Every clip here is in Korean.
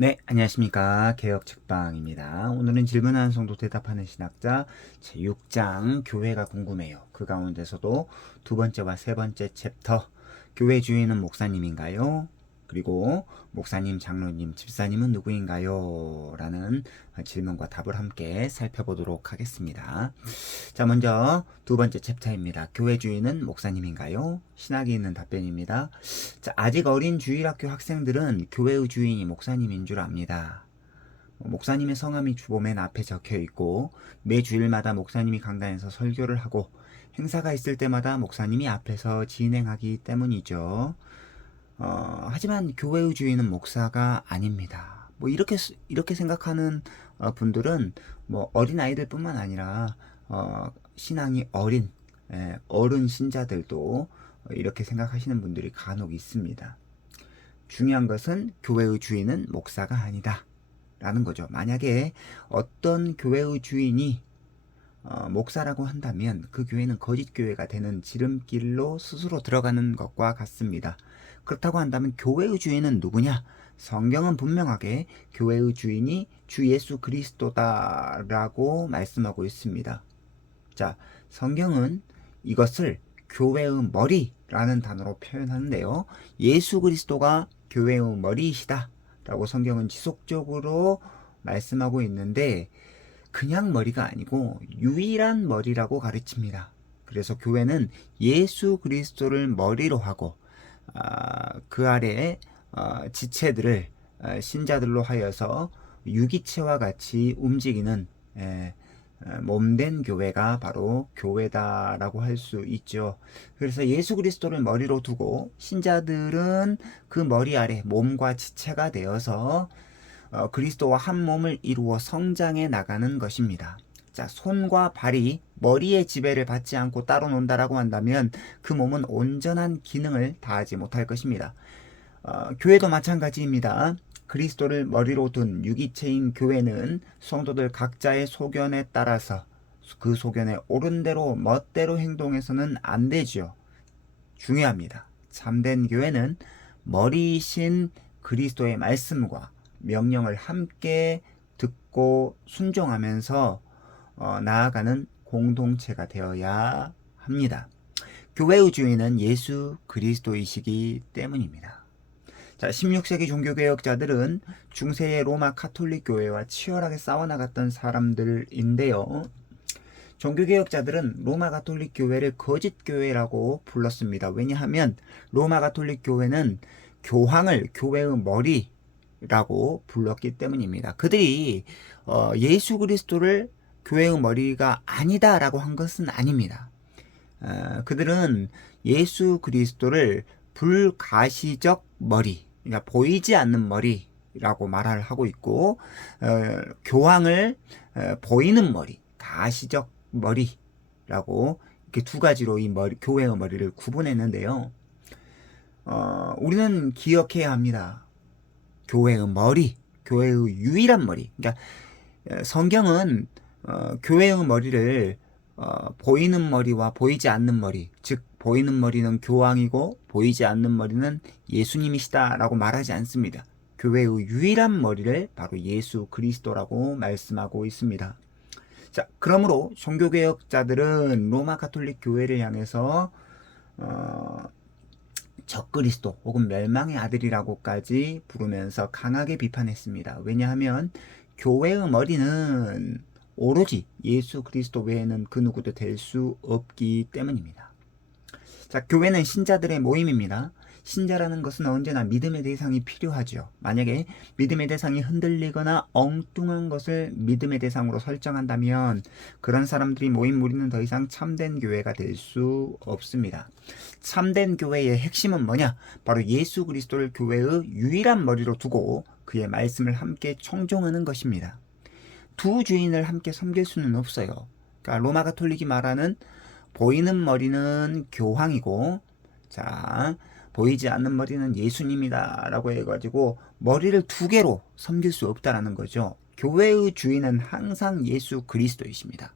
네, 안녕하십니까. 개혁책방입니다. 오늘은 질문하는 성도 대답하는 신학자 제6장 교회가 궁금해요. 그 가운데서도 두 번째와 세 번째 챕터 교회 주인은 목사님인가요? 그리고 목사님, 장로님, 집사님은 누구인가요? 라는 질문과 답을 함께 살펴보도록 하겠습니다. 자, 먼저 두 번째 챕터입니다. 교회 주인은 목사님인가요? 신학이 있는 답변입니다. 자, 아직 어린 주일학교 학생들은 교회의 주인이 목사님인 줄 압니다. 목사님의 성함이 주보 맨 앞에 적혀 있고 매 주일마다 목사님이 강단에서 설교를 하고 행사가 있을 때마다 목사님이 앞에서 진행하기 때문이죠. 하지만 교회의 주인은 목사가 아닙니다. 이렇게 생각하는 분들은 뭐 어린 아이들뿐만 아니라 신앙이 어린 어른 신자들도 이렇게 생각하시는 분들이 간혹 있습니다. 중요한 것은 교회의 주인은 목사가 아니다 라는 거죠. 만약에 어떤 교회의 주인이 목사라고 한다면 그 교회는 거짓 교회가 되는 지름길로 스스로 들어가는 것과 같습니다. 그렇다고 한다면 교회의 주인은 누구냐? 성경은 분명하게 교회의 주인이 주 예수 그리스도다라고 말씀하고 있습니다. 자, 성경은 이것을 교회의 머리라는 단어로 표현하는데요. 예수 그리스도가 교회의 머리이시다 라고 성경은 지속적으로 말씀하고 있는데 그냥 머리가 아니고 유일한 머리라고 가르칩니다. 그래서 교회는 예수 그리스도를 머리로 하고 그 아래에 지체들을 신자들로 하여서 유기체와 같이 움직이는 몸된 교회가 바로 교회다라고 할 수 있죠. 그래서 예수 그리스도를 머리로 두고 신자들은 그 머리 아래 몸과 지체가 되어서 그리스도와 한 몸을 이루어 성장해 나가는 것입니다. 자, 손과 발이 머리의 지배를 받지 않고 따로 논다라고 한다면 그 몸은 온전한 기능을 다하지 못할 것입니다. 교회도 마찬가지입니다. 그리스도를 머리로 둔 유기체인 교회는 성도들 각자의 소견에 따라서 그 소견에 옳은 대로 멋대로 행동해서는 안 되죠. 중요합니다. 참된 교회는 머리이신 그리스도의 말씀과 명령을 함께 듣고 순종하면서 나아가는 공동체가 되어야 합니다. 교회의 주인은 예수 그리스도이시기 때문입니다. 자, 16세기 종교개혁자들은 중세의 로마 카톨릭 교회와 치열하게 싸워나갔던 사람들인데요. 종교개혁자들은 로마 가톨릭 교회를 거짓 교회라고 불렀습니다. 왜냐하면 로마 가톨릭 교회는 교황을 교회의 머리라고 불렀기 때문입니다. 그들이 예수 그리스도를 교회의 머리가 아니다라고 한 것은 아닙니다. 그들은 예수 그리스도를 불가시적 머리, 그러니까 보이지 않는 머리라고 말을 하고 있고 교황을 보이는 머리, 가시적 머리라고 이렇게 두 가지로 이 교회의 머리를 구분했는데요. 우리는 기억해야 합니다. 교회의 머리, 교회의 유일한 머리. 그러니까 성경은 교회의 머리를 보이는 머리와 보이지 않는 머리, 즉 보이는 머리는 교황이고 보이지 않는 머리는 예수님이시다라고 말하지 않습니다. 교회의 유일한 머리를 바로 예수 그리스도라고 말씀하고 있습니다. 자, 그러므로 종교개혁자들은 로마 가톨릭 교회를 향해서 적그리스도 혹은 멸망의 아들이라고까지 부르면서 강하게 비판했습니다. 왜냐하면 교회의 머리는 오로지 예수 그리스도 외에는 그 누구도 될 수 없기 때문입니다. 자, 교회는 신자들의 모임입니다. 신자라는 것은 언제나 믿음의 대상이 필요하죠. 만약에 믿음의 대상이 흔들리거나 엉뚱한 것을 믿음의 대상으로 설정한다면 그런 사람들이 모인 무리는 더 이상 참된 교회가 될 수 없습니다. 참된 교회의 핵심은 뭐냐? 바로 예수 그리스도를 교회의 유일한 머리로 두고 그의 말씀을 함께 청종하는 것입니다. 두 주인을 함께 섬길 수는 없어요. 그러니까 로마 가톨릭이 말하는 보이는 머리는 교황이고, 자, 보이지 않는 머리는 예수님이다 라고 해가지고 머리를 두 개로 섬길 수 없다라는 거죠. 교회의 주인은 항상 예수 그리스도이십니다.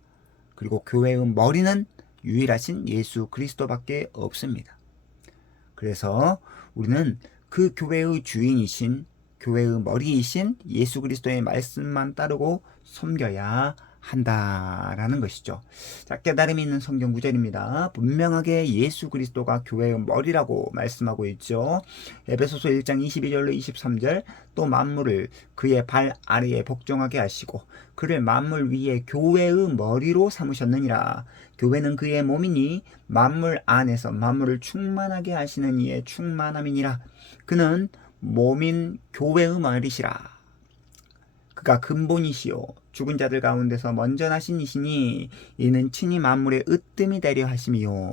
그리고 교회의 머리는 유일하신 예수 그리스도밖에 없습니다. 그래서 우리는 그 교회의 주인이신 교회의 머리이신 예수 그리스도의 말씀만 따르고 섬겨야 한다라는 것이죠. 자, 깨달음이 있는 성경 구절입니다. 분명하게 예수 그리스도가 교회의 머리라고 말씀하고 있죠. 에베소서 1장 22절로 23절, 또 만물을 그의 발 아래에 복종하게 하시고 그를 만물 위에 교회의 머리로 삼으셨느니라. 교회는 그의 몸이니 만물 안에서 만물을 충만하게 하시는 이의 충만함이니라. 그는 몸인 교회의 머리시라. 그가 근본이시요 죽은 자들 가운데서 먼저 나신 이시니 이는 친히 만물의 으뜸이 되려 하심이요.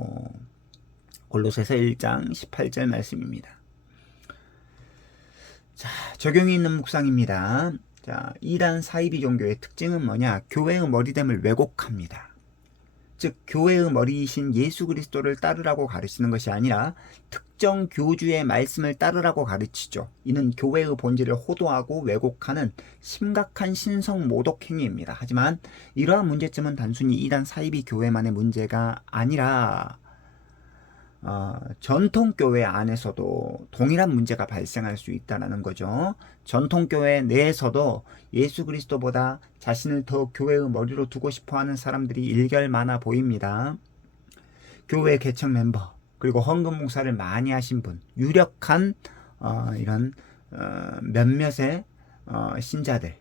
골로새서 1장 18절 말씀입니다. 자, 적용이 있는 묵상입니다. 자, 이단 사이비 종교의 특징은 뭐냐? 교회의 머리됨을 왜곡합니다. 즉 교회의 머리이신 예수 그리스도를 따르라고 가르치는 것이 아니라 특정 교주의 말씀을 따르라고 가르치죠. 이는 교회의 본질을 호도하고 왜곡하는 심각한 신성 모독 행위입니다. 하지만 이러한 문제점은 단순히 이단 사이비 교회만의 문제가 아니라 전통교회 안에서도 동일한 문제가 발생할 수 있다는 거죠. 전통교회 내에서도 예수 그리스도보다 자신을 더 교회의 머리로 두고 싶어하는 사람들이 일결 많아 보입니다. 교회 개척 멤버 그리고 헌금 봉사를 많이 하신 분, 유력한 이런 몇몇의 신자들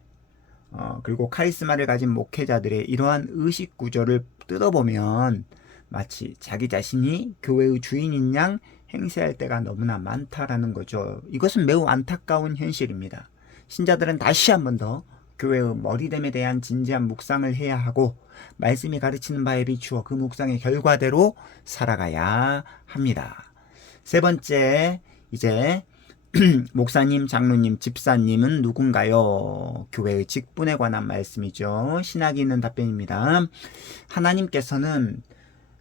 그리고 카리스마를 가진 목회자들의 이러한 의식 구조를 뜯어보면 마치 자기 자신이 교회의 주인인 양 행세할 때가 너무나 많다라는 거죠. 이것은 매우 안타까운 현실입니다. 신자들은 다시 한 번 더 교회의 머리됨에 대한 진지한 묵상을 해야 하고 말씀이 가르치는 바에 비추어 그 묵상의 결과대로 살아가야 합니다. 세 번째, 이제 목사님, 장로님, 집사님은 누군가요? 교회의 직분에 관한 말씀이죠. 신학이 있는 답변입니다. 하나님께서는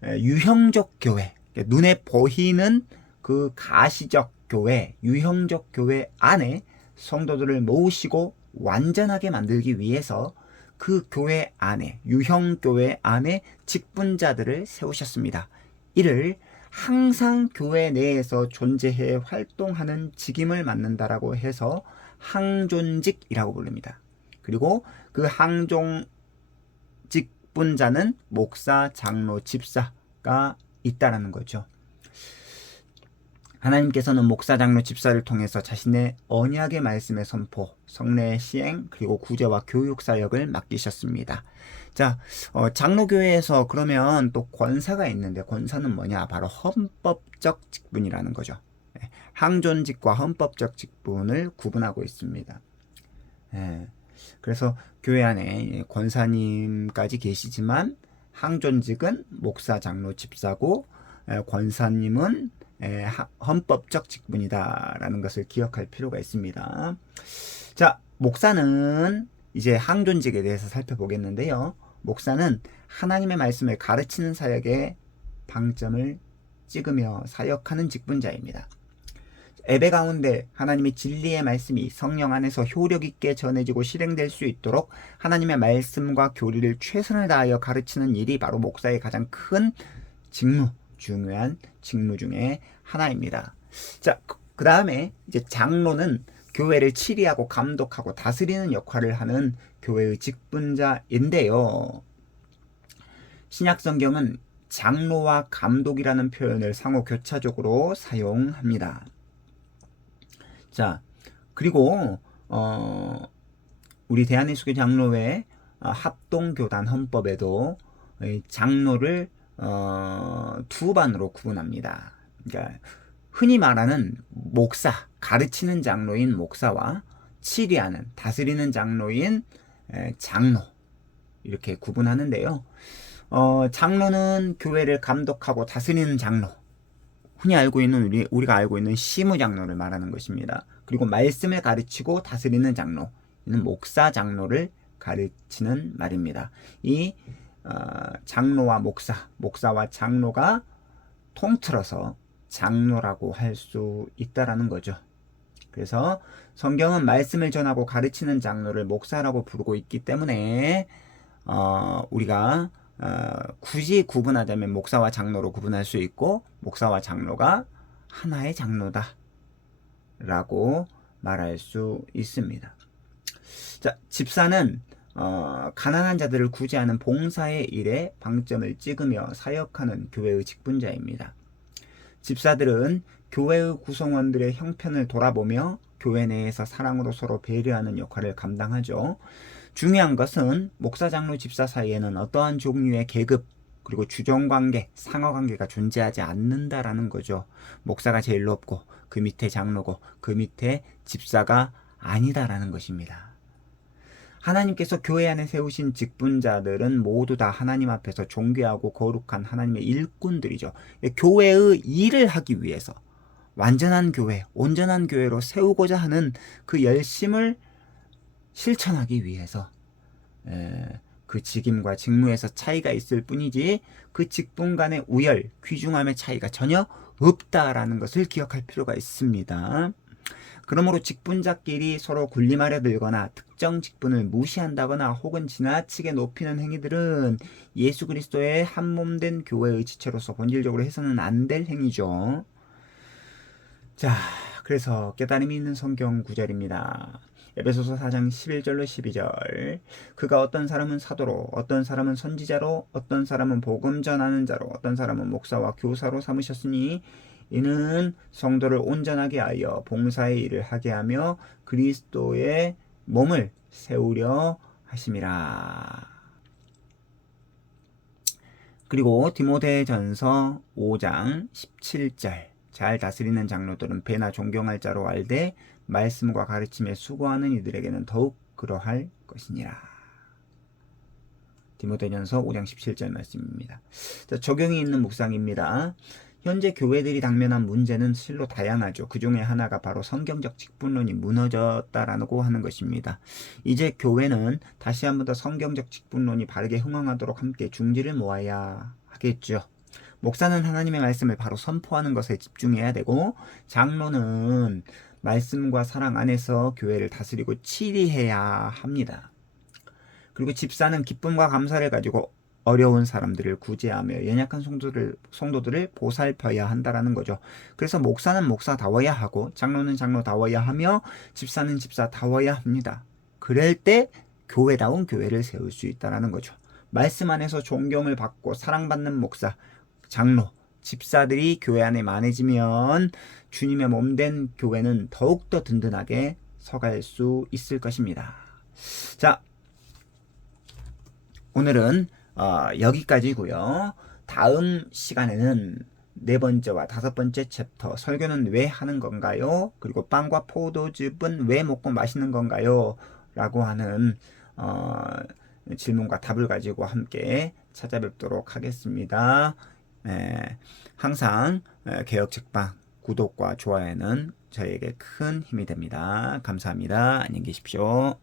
유형적 교회, 눈에 보이는 그 가시적 교회, 유형적 교회 안에 성도들을 모으시고 완전하게 만들기 위해서 그 교회 안에, 유형교회 안에 직분자들을 세우셨습니다. 이를 항상 교회 내에서 존재해 활동하는 직임을 맡는다라고 해서 항존직이라고 부릅니다. 그리고 그 항존 직분자는 목사, 장로, 집사가 있다라는 거죠. 하나님께서는 목사, 장로, 집사를 통해서 자신의 언약의 말씀의 선포, 성례의 시행, 그리고 구제와 교육 사역을 맡기셨습니다. 자, 장로교회에서 그러면 또 권사가 있는데 권사는 뭐냐? 바로 헌법적 직분이라는 거죠. 항존직과 헌법적 직분을 구분하고 있습니다. 그래서 교회 안에 권사님까지 계시지만 항존직은 목사, 장로, 집사고 권사님은 헌법적 직분이다라는 것을 기억할 필요가 있습니다. 자, 목사는 이제 항존직에 대해서 살펴보겠는데요. 목사는 하나님의 말씀을 가르치는 사역에 방점을 찍으며 사역하는 직분자입니다. 예배 가운데 하나님의 진리의 말씀이 성령 안에서 효력 있게 전해지고 실행될 수 있도록 하나님의 말씀과 교리를 최선을 다하여 가르치는 일이 바로 목사의 가장 큰 직무, 중요한 직무 중에 하나입니다. 자, 그 다음에 이제 장로는 교회를 치리하고 감독하고 다스리는 역할을 하는 교회의 직분자인데요. 신약 성경은 장로와 감독이라는 표현을 상호 교차적으로 사용합니다. 자, 그리고 우리 대한예수교 장로회 합동교단 헌법에도 장로를 두 반으로 구분합니다. 그러니까 흔히 말하는 목사, 가르치는 장로인 목사와 치리하는, 다스리는 장로인 장로, 이렇게 구분하는데요. 장로는 교회를 감독하고 다스리는 장로, 흔히 알고 있는 우리가 알고 있는 시무장로를 말하는 것입니다. 그리고 말씀을 가르치고 다스리는 장로, 이는 목사 장로를 가르치는 말입니다. 이 장로와 목사와 장로가 통틀어서 장로라고 할 수 있다라는 거죠. 그래서 성경은 말씀을 전하고 가르치는 장로를 목사라고 부르고 있기 때문에 우리가 굳이 구분하자면 목사와 장로로 구분할 수 있고 목사와 장로가 하나의 장로다 라고 말할 수 있습니다. 자, 집사는 가난한 자들을 구제하는 봉사의 일에 방점을 찍으며 사역하는 교회의 직분자입니다. 집사들은 교회의 구성원들의 형편을 돌아보며 교회 내에서 사랑으로 서로 배려하는 역할을 감당하죠. 중요한 것은 목사, 장로, 집사 사이에는 어떠한 종류의 계급 그리고 주종관계, 상하관계가 존재하지 않는다라는 거죠. 목사가 제일 높고 그 밑에 장로고 그 밑에 집사가 아니다라는 것입니다. 하나님께서 교회 안에 세우신 직분자들은 모두 다 하나님 앞에서 존귀하고 거룩한 하나님의 일꾼들이죠. 교회의 일을 하기 위해서 완전한 교회, 온전한 교회로 세우고자 하는 그 열심을 실천하기 위해서 그 직임과 직무에서 차이가 있을 뿐이지 그 직분 간의 우열, 귀중함의 차이가 전혀 없다라는 것을 기억할 필요가 있습니다. 그러므로 직분자끼리 서로 군림하려 들거나 특정 직분을 무시한다거나 혹은 지나치게 높이는 행위들은 예수 그리스도의 한몸된 교회의 지체로서 본질적으로 해서는 안 될 행위죠. 자, 그래서 깨달음이 있는 성경 구절입니다. 에베소서 4장 11절로 12절. 그가 어떤 사람은 사도로, 어떤 사람은 선지자로, 어떤 사람은 복음 전하는 자로, 어떤 사람은 목사와 교사로 삼으셨으니 이는 성도를 온전하게 하여 봉사의 일을 하게 하며 그리스도의 몸을 세우려 하심이라. 그리고 디모데전서 5장 17절. 잘 다스리는 장로들은 배나 존경할 자로 알되 말씀과 가르침에 수고하는 이들에게는 더욱 그러할 것이니라. 디모데전서 5장 17절 말씀입니다. 자, 적용이 있는 묵상입니다. 현재 교회들이 당면한 문제는 실로 다양하죠. 그 중에 하나가 바로 성경적 직분론이 무너졌다라고 하는 것입니다. 이제 교회는 다시 한 번 더 성경적 직분론이 바르게 흥황하도록 함께 중지를 모아야 하겠죠. 목사는 하나님의 말씀을 바로 선포하는 것에 집중해야 되고 장로는 말씀과 사랑 안에서 교회를 다스리고 치리해야 합니다. 그리고 집사는 기쁨과 감사를 가지고 어려운 사람들을 구제하며 연약한 성도들을 보살펴야 한다라는 거죠. 그래서 목사는 목사다워야 하고 장로는 장로다워야 하며 집사는 집사다워야 합니다. 그럴 때 교회다운 교회를 세울 수 있다라는 거죠. 말씀 안에서 존경을 받고 사랑받는 목사, 장로, 집사들이 교회 안에 많아지면 주님의 몸된 교회는 더욱더 든든하게 서갈 수 있을 것입니다. 자, 오늘은 여기까지고요. 다음 시간에는 네 번째와 다섯 번째 챕터 설교는 왜 하는 건가요? 그리고 빵과 포도즙은 왜 먹고 마시는 건가요? 라고 하는 질문과 답을 가지고 함께 찾아뵙도록 하겠습니다. 항상 개혁책방 구독과 좋아요는 저에게 큰 힘이 됩니다. 감사합니다. 안녕히 계십시오.